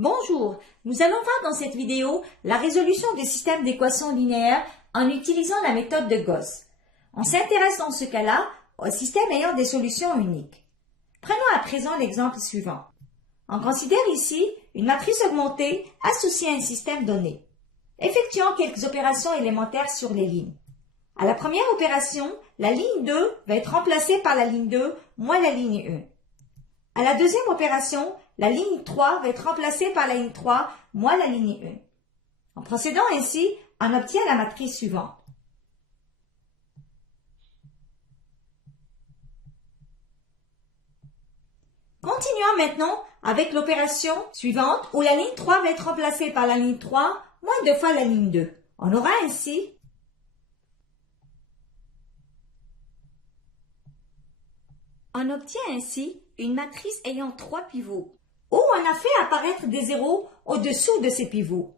Bonjour, nous allons voir dans cette vidéo la résolution des systèmes d'équations linéaires en utilisant la méthode de Gauss. On s'intéresse dans ce cas-là aux systèmes ayant des solutions uniques. Prenons à présent l'exemple suivant. On considère ici une matrice augmentée associée à un système donné. Effectuons quelques opérations élémentaires sur les lignes. À la première opération, la ligne 2 va être remplacée par la ligne 2 moins la ligne 1. À la deuxième opération, la ligne 3 va être remplacée par la ligne 3 moins la ligne 1. En procédant ainsi, on obtient la matrice suivante. Continuons maintenant avec l'opération suivante où la ligne 3 va être remplacée par la ligne 3 moins 2 fois la ligne 2. On aura ainsi on obtient ainsi une matrice ayant 3 pivots, où on a fait apparaître des zéros au-dessous de ces pivots.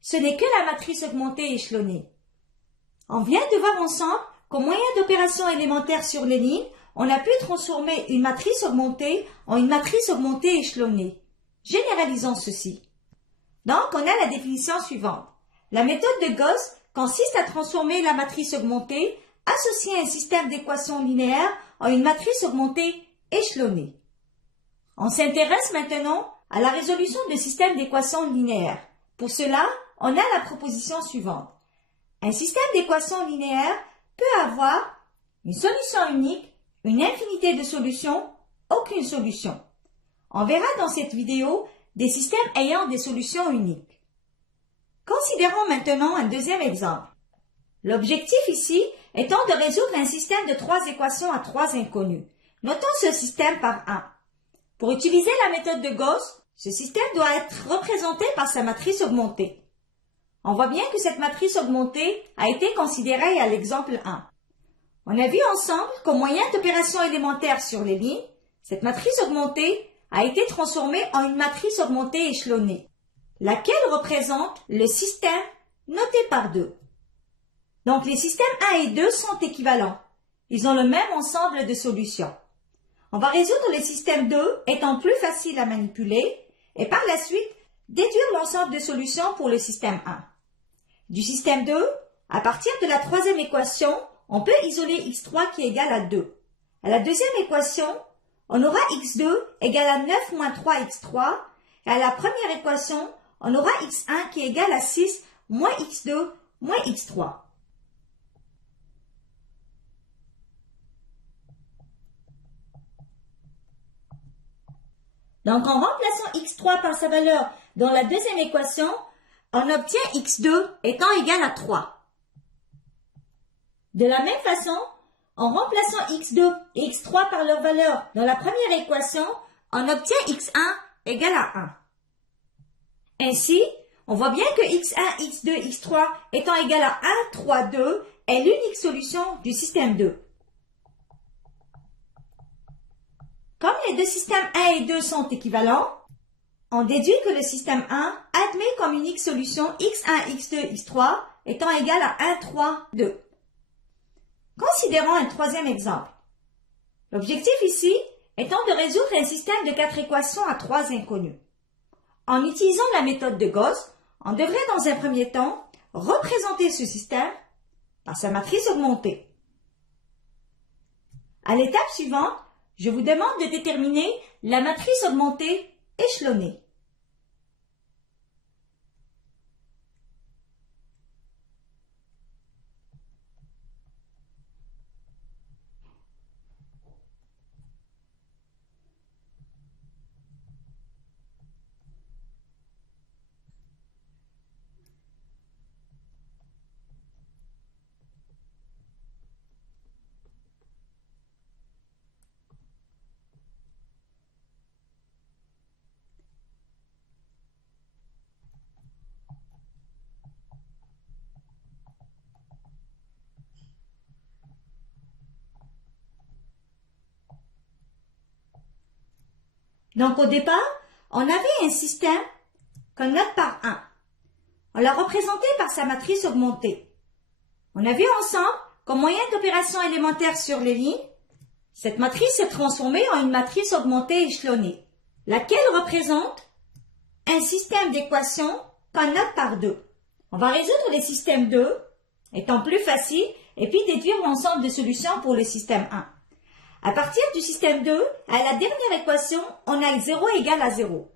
Ce n'est que la matrice augmentée échelonnée. On vient de voir ensemble qu'au moyen d'opérations élémentaires sur les lignes, on a pu transformer une matrice augmentée en une matrice augmentée échelonnée. Généralisons ceci. Donc, on a la définition suivante. La méthode de Gauss consiste à transformer la matrice augmentée associée à un système d'équations linéaires en une matrice augmentée échelonnée. On s'intéresse maintenant à la résolution de systèmes d'équations linéaires. Pour cela, on a la proposition suivante. Un système d'équations linéaires peut avoir une solution unique, une infinité de solutions, aucune solution. On verra dans cette vidéo des systèmes ayant des solutions uniques. Considérons maintenant un deuxième exemple. L'objectif ici étant de résoudre un système de 3 équations à 3 inconnus. Notons ce système par 1. Pour utiliser la méthode de Gauss, ce système doit être représenté par sa matrice augmentée. On voit bien que cette matrice augmentée a été considérée à l'exemple 1. On a vu ensemble qu'au moyen d'opérations élémentaires sur les lignes, cette matrice augmentée a été transformée en une matrice augmentée échelonnée, laquelle représente le système noté par 2. Donc les systèmes 1 et 2 sont équivalents. Ils ont le même ensemble de solutions. On va résoudre le système 2 étant plus facile à manipuler et par la suite déduire l'ensemble de solutions pour le système 1. Du système 2, à partir de la troisième équation, on peut isoler x3 qui est égal à 2. À la deuxième équation, on aura x2 égal à 9 moins 3x3 et à la première équation, on aura x1 qui est égal à 6 moins x2 moins x3. Donc, en remplaçant x3 par sa valeur dans la deuxième équation, on obtient x2 étant égal à 3. De la même façon, en remplaçant x2 et x3 par leur valeur dans la première équation, on obtient x1 égal à 1. Ainsi, on voit bien que x1, x2, x3 étant égal à 1, 3, 2 est l'unique solution du système 2. Comme les deux systèmes 1 et 2 sont équivalents, on déduit que le système 1 admet comme unique solution x1, x2, x3 étant égal à 1, 3, 2. Considérons un troisième exemple. L'objectif ici étant de résoudre un système de 4 équations à 3 inconnus. En utilisant la méthode de Gauss, on devrait dans un premier temps représenter ce système par sa matrice augmentée. À l'étape suivante, je vous demande de déterminer la matrice augmentée échelonnée. Donc au départ, on avait un système qu'on note par 1. On l'a représenté par sa matrice augmentée. On a vu ensemble qu'au moyen d'opérations élémentaires sur les lignes, cette matrice s'est transformée en une matrice augmentée échelonnée, laquelle représente un un système d'équations qu'on note par 2. On va résoudre les systèmes 2, étant plus facile, et puis déduire l'ensemble de solutions pour le système 1. À partir du système 2, à la dernière équation, on a x0 égale à 0.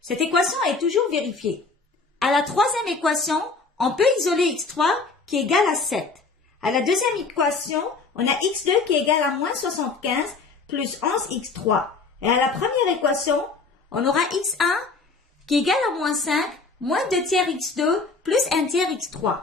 Cette équation est toujours vérifiée. À la troisième équation, on peut isoler x3 qui est égal à 7. À la deuxième équation, on a x2 qui est égal à moins 75 plus 11x3. Et à la première équation, on aura x1 qui est égal à moins 5, moins 2 tiers x2 plus 1 tiers x3.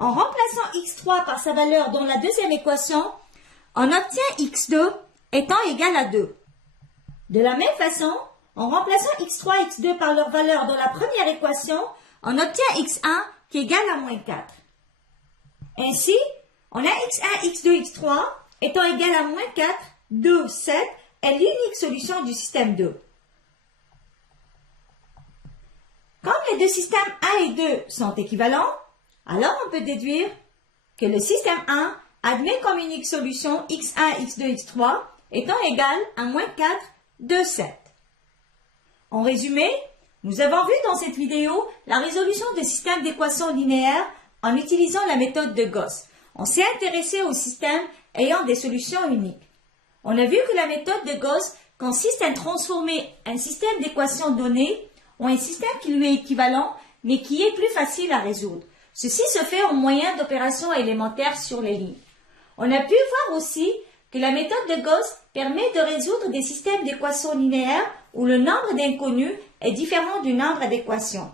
En remplaçant x3 par sa valeur dans la deuxième équation, on obtient x2 étant égal à 2. De la même façon, en remplaçant x3 et x2 par leur valeur dans la première équation, on obtient x1 qui est égal à moins 4. Ainsi, on a x1, x2, x3 étant égal à moins 4, 2, 7 est l'unique solution du système 2. Comme les deux systèmes 1 et 2 sont équivalents, alors on peut déduire que le système 1 admet comme unique solution x1, x2, x3 étant égal à moins 4, 2, 7. En résumé, nous avons vu dans cette vidéo la résolution de systèmes d'équations linéaires en utilisant la méthode de Gauss. On s'est intéressé aux systèmes ayant des solutions uniques. On a vu que la méthode de Gauss consiste à transformer un système d'équations donné en un système qui lui est équivalent, mais qui est plus facile à résoudre. Ceci se fait au moyen d'opérations élémentaires sur les lignes. On a pu voir aussi que la méthode de Gauss permet de résoudre des systèmes d'équations linéaires où le nombre d'inconnus est différent du nombre d'équations.